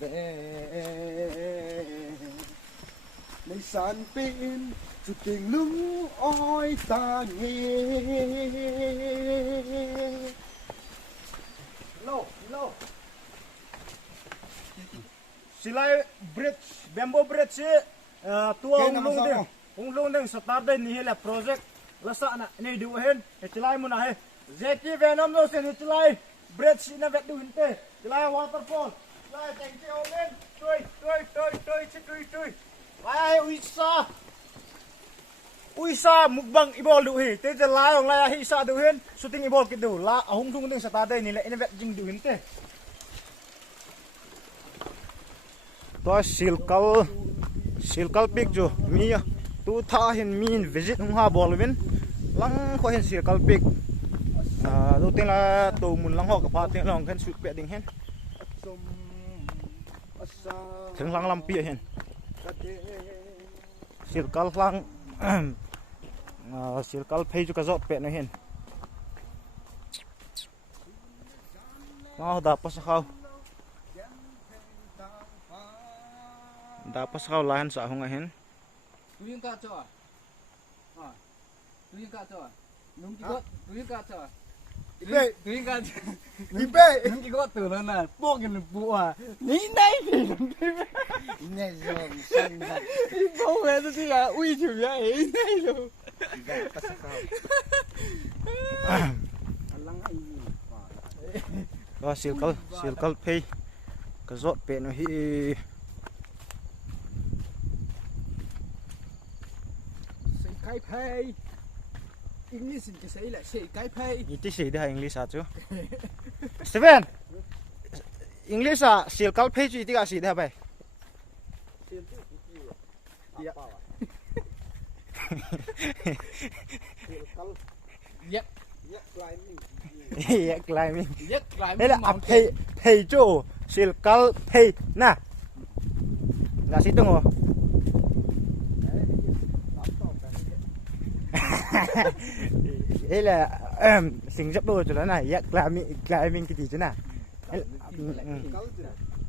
แวในสารเป็นจุดติงลุงอ้อยตาเงโลสิไลบริดจ์แบมโบบริดจ์ตัวองลุงดึงสตาร์ทได้นี่แหละโปรเจกต์ลักษณะนี่ดูเห็นสิไลมุนให้เจกี้เวนอมโนเซนสิไลบริดจ์นะเวทดูเห็นเตสิไลวอเตอร์ฟอลสิไลแตงเจียวเล่นตุยไลอุยซามุกบังอีบอลดูเห็นเตจะไลของไลฮิซาดูเห็นสุดที่อีบอลกิดดูละองลุงดึงสตาร์ทได้นี่แหละนี่เวทจิงดูเห็นเตตัวซิลคัลปิกจูมีตัวท่าเห็นมีนวิจิตหงหาบอลวินลังเขาเห็นซิลคัลปิกตัวเต็งละตัวมุนลังหอกกับพาเต็งลองกันสุดเปียดิ่งเห็นถึงลังลำเปียเห็นซิลคัลลังซิลคัลเพย์จูกระจอกเปียนี่เห็นดาบภาษาเขาdapat sekau lahan sa ahong ahen. Tuyung kacau. Tuyung kacau. Nung kikot, tuyung kacau. Tuyung kacau. Ibe Nung kikot tu lah na. Pok yang buah. Ni nai ni. ini zong sangat Ibu itu dia. Ui cuba. Ni nai tu. dapat sekau alang ai Silkal pay kazot pe no hi Cái pay. English thì sẽ là sẽ cái pay. iti si dah English aja. Steven, English silkal pay ju iti ka si dah bai. Yak Yak climbing. yak lại Đây là pay ju silkal pay na. Là si tunggu. Đây là sinh chấp đôi cho nó này yak climbing cái gì chứ nào.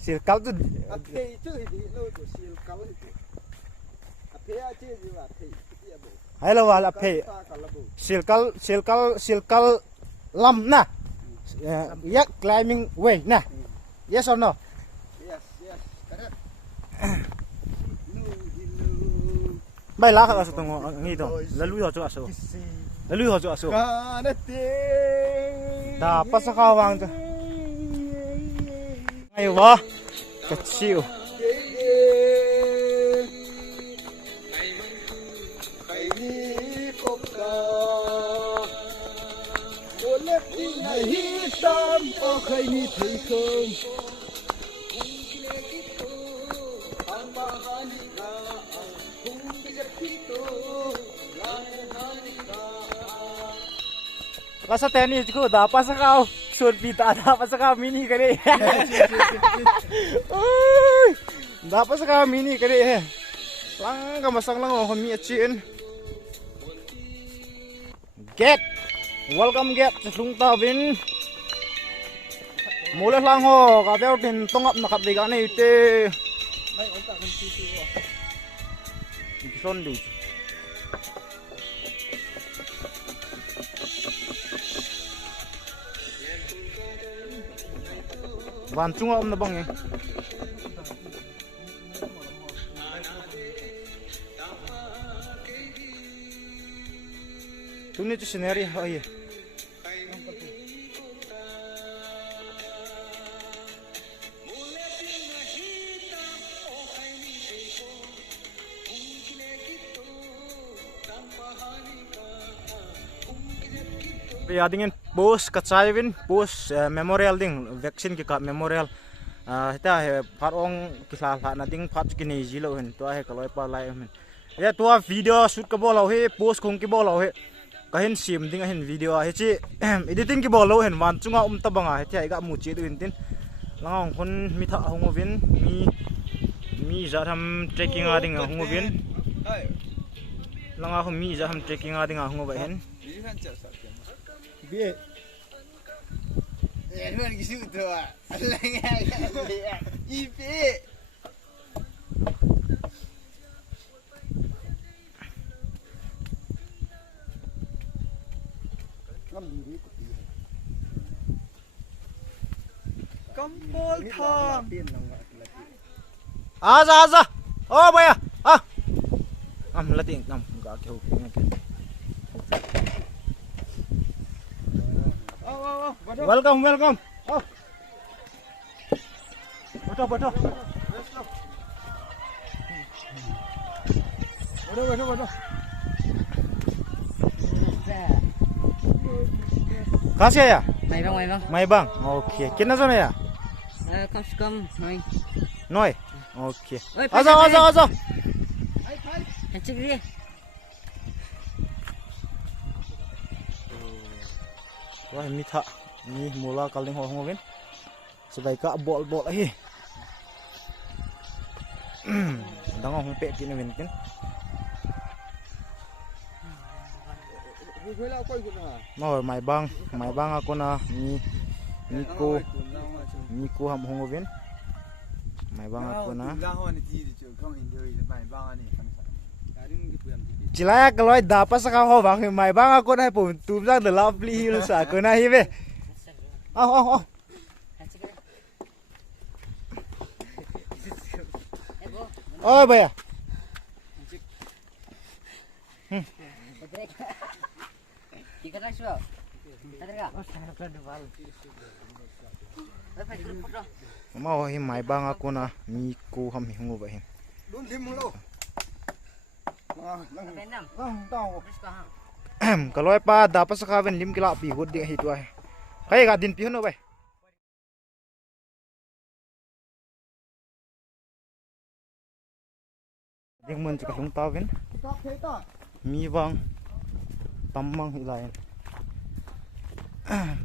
Silkal tu ape tu di lo tu silkal itu ape aja juga ape dia bu hay là vào pay silkal lam na. Yak climbing way na. Yes or no? yes correct Bay lá ka sa tong ngi to. Lalu ho chu aso. Lalu ho chu aso. kanate Dapat sa kawang to. Ngay wa. Kachiu. kai ni kopka boleh tinggal hitam oh kai ni thei không Kasa tenis ko dapat sa kaw. Shoot pita dapat sa kaw mini kare. Dapat sa kaw mini kare. Lang ka masang lang ko mi achin. Get. Welcome get sung ta win. Mula lang ho ka beo tin tongap na kabiga ni te. Đây ông ta con chi chi rồi. Son du. Van chung om na bang eh. Tu ni tu scenario hai. Ya dengan post kacaiwin post memorial ding vaksin ki ka memorial heta he parong kisah na ding phat kini jilo hen to he kaloi pa lai men ya to video shoot ka bolo he post khong ki bolo he ka hen sim ding hen video he chi editing ki bolo hen wan chunga tabanga he thai ga mu chi du hin tin langong khon mi tha hongovin mi za tham trekking a ding hongovin langa khom mi za tham trekking a ding hongoba hen Biar Luôn cái sự thừa. อีเป้กำดีดีกำบอลทองเปลี่ยนลงมา Aza. Oh boya. Lating enggak kau. Welcome. Oh. Bodoh. Bodoh. Kasih ya? Mai bang. Okey. Kena sana ya? Kam Noi. Okey. Aza. Cik dia. Wah, ni mula kaling ho ngowin. Sebaik bol lagi. Dang hong pe kin win kin. Mau mai bang aku na ni ko ham hong ngowin. Mai bang aku na. Cilaya kalau dapat sekarang bang, mai bang aku na pun tumsang the lovely hills aku na hibe. Oh. Oh boya. Ikan asu. Ada enggak? Oh, sangat pelan bal. Mau hi mai bang aku na ni ko ham hingu ba hin. Đun thêm một lô. Benam. Tao. Kalau apa dapat sekarang lim kila pi hud dia hitu ai. Kai ga din pi hono bai. Ding mun cika lung tawin. Stop thế ta. Mi bang tamang hilain.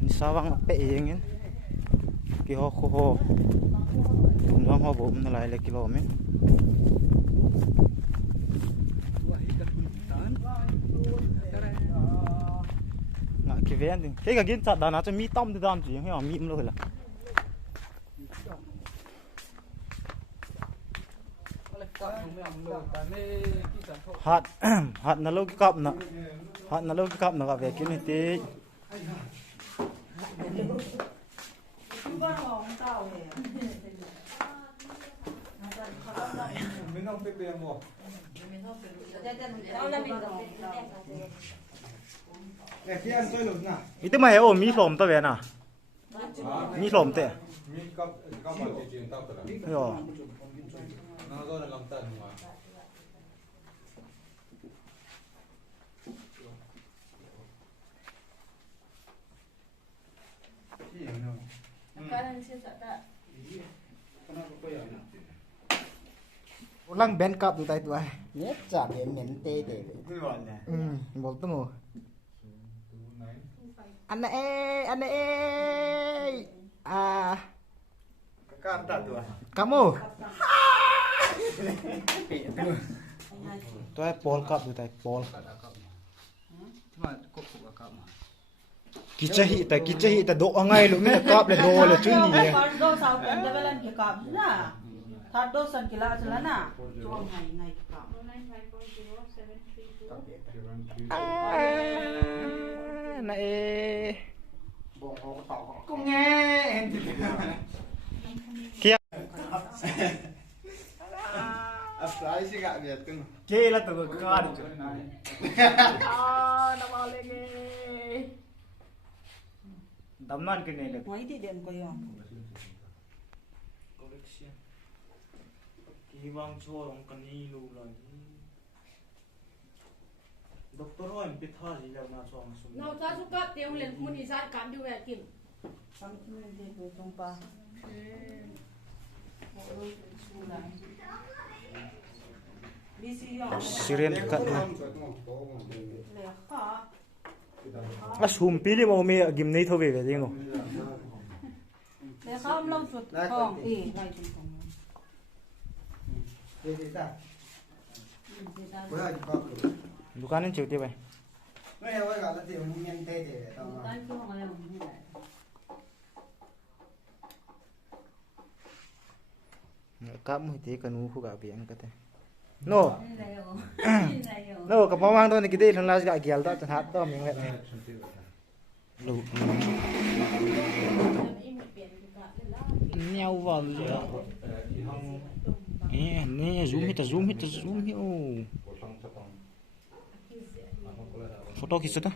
Ni sawang pe yengin. Ki ho tumang ho bom na lai le kilo men. Ngak ki ven ding. Cái gin chặt đàn cho mi tom thì đàn chỉ hay mi luôn là. Hạt nó lâu cái cọp nó gặp về cái này tí. Itu mah ya mi lom tao về nào. Mi lom tệ. Yo. Ulang band cup tu tay tu ai. Nhất trả biển miền tê để. Một tấm mồ. Anh ơi. Kamu. Tu ai Paul cup tu tay Paul. Kicahi ta do angai lu mina cup le do le chuni ye. Do sao kan levelan ki cup na. Third dose san kila chala na. Chuang hai ngai cup. Na e. Cũng nghe. Kia. Apply sih gak biar tuh. Kia lah tu kau ada. Nama lagi. Damnan ke ni lagi. Wai di den ko yo. Collection. Kiwang chorong kani lu lagi. Doktor ho em pitha ji la ma chong sum. Nau ta suka tiang len mun isan kan du ve kim. Sam ni de ko tong pa. Siren kat na. Le kha. Asum pili mo me gim nei thobe ve dingo. Le kha am long sut kong e lai tung kong. Thế ta. Bữa giờ có. Dukanin cheuti bai. Nó heo cái là tiền mua miền tê để tao mà. Kan ko ngale mo ni lai. kamu itu kan uhu gak biang kata no no kapamang tuh kita ini langsung gak gial tuh cenhat tuh minggu lu nyawa lu nih zoom oh foto kisah tuh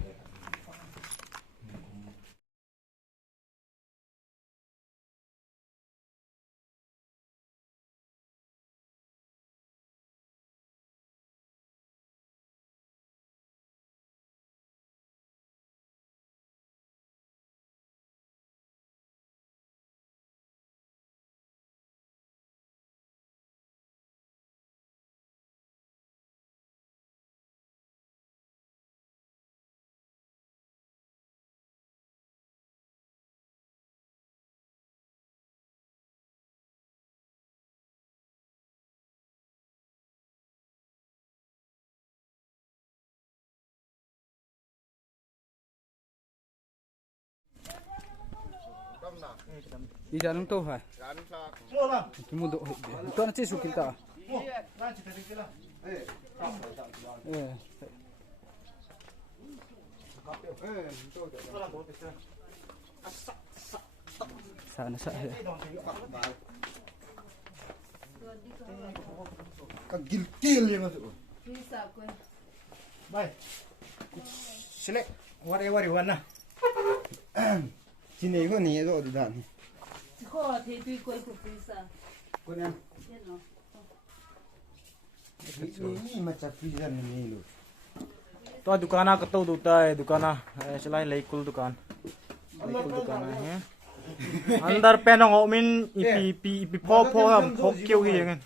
đi ra nông tô hả cái mua độ tôi nó chỉ sụp kinh ta sợ nó sợ Kagil ya masuk. bye select whatever you want nah Sini kau ni itu ada dah. Kho thì tuy quay của pizza. Kau ni. Biết nó. Ini macam freezer ni lu. to dukana kato duta dukana selai leikul dukan है अंदर पेनों ओमिन इपी पो हम पो क्यों ही Yangon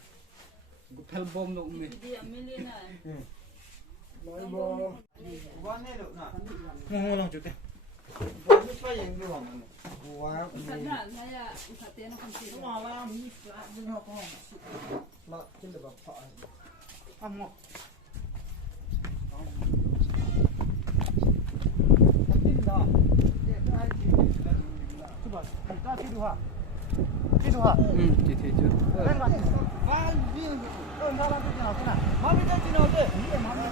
fel bom nụ mình Dia milih na. Buat ni lu nak. mau lang jute Buat ni apa yang lu hang? Buat. Karena saya usahakan nak kasih. Malam ni flat punya kau. Nak kita bapak. amo Tinda. coba buka tidu ha chị thấy chưa Val ni. enggak lah tu jangan kena mami jangan cina tu iya mami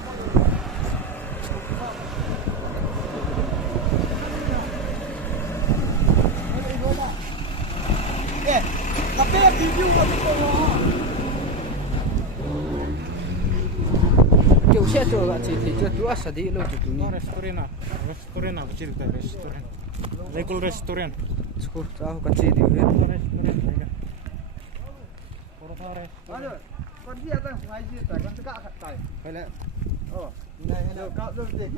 Tapi video kau tu. kiểu xe cho bạn chị thấy chưa tôi sẽ đi lâu tụi no nó restoran apa sih itu restoran legal restoran school tahu kan chị đi hết Aduh, kau dia tu, mai dia tu, kau tegak kat tai. Boleh. Oh, ini hello, kau tu dia.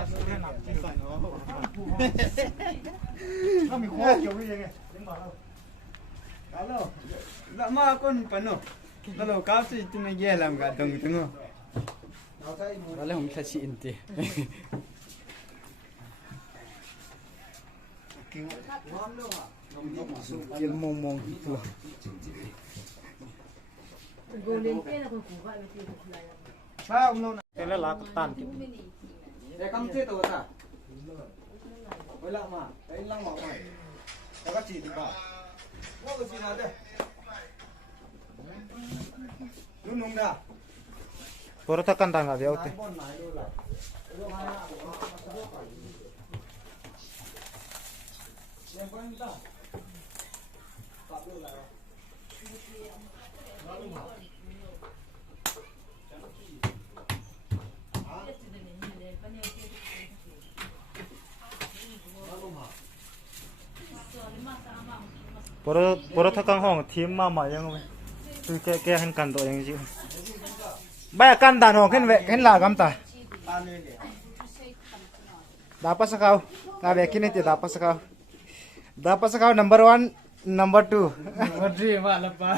restoran apa sih kami kau kau ni yang Kalau nak mah kon penuh. Kalau kau sih cuma jalan kat tengah. đó là không phải chị tiền yên mong mong vừa Golden pen aku kuat betul betul. Sao ông luôn? Tele lah ketan Để cắm chết rồi ta. Với lăng mà, đấy lăng mỏng này. Để các chị thì bảo. Mua cái gì nào đây? Luôn nung dah. Purta kan tangga dia oke. Bon này luôn là. Luôn hai hạ của nó phải. Đem con ta. Cặp luôn lại. Purta kan hong tim mama yang tu ke hen kan do yang ji. Ba kan dan hong ken la gam ta. Ta lên để. Dapat sakau. Na be kini ti dapat sakau. Dapat sakau number 1, number 2. Madri malah pak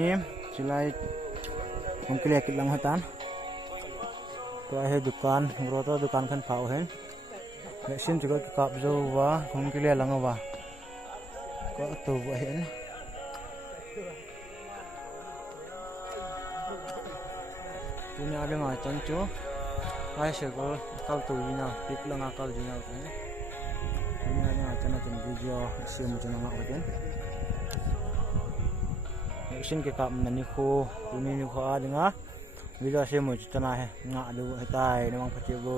ini silai mungkin ya kilang hutan tu ahe dukan ngroto dukan kan pau hen vaksin juga kap zo wa mungkin ya lang wa ko tu wa hen punya ada macam tu ai sekol kal tu ina pik lang akal jina kan punya ada macam video sim jina ngak kan sin ke kap nani ko ini ni ko adinga video sim mo chana he nga du tai namang pati go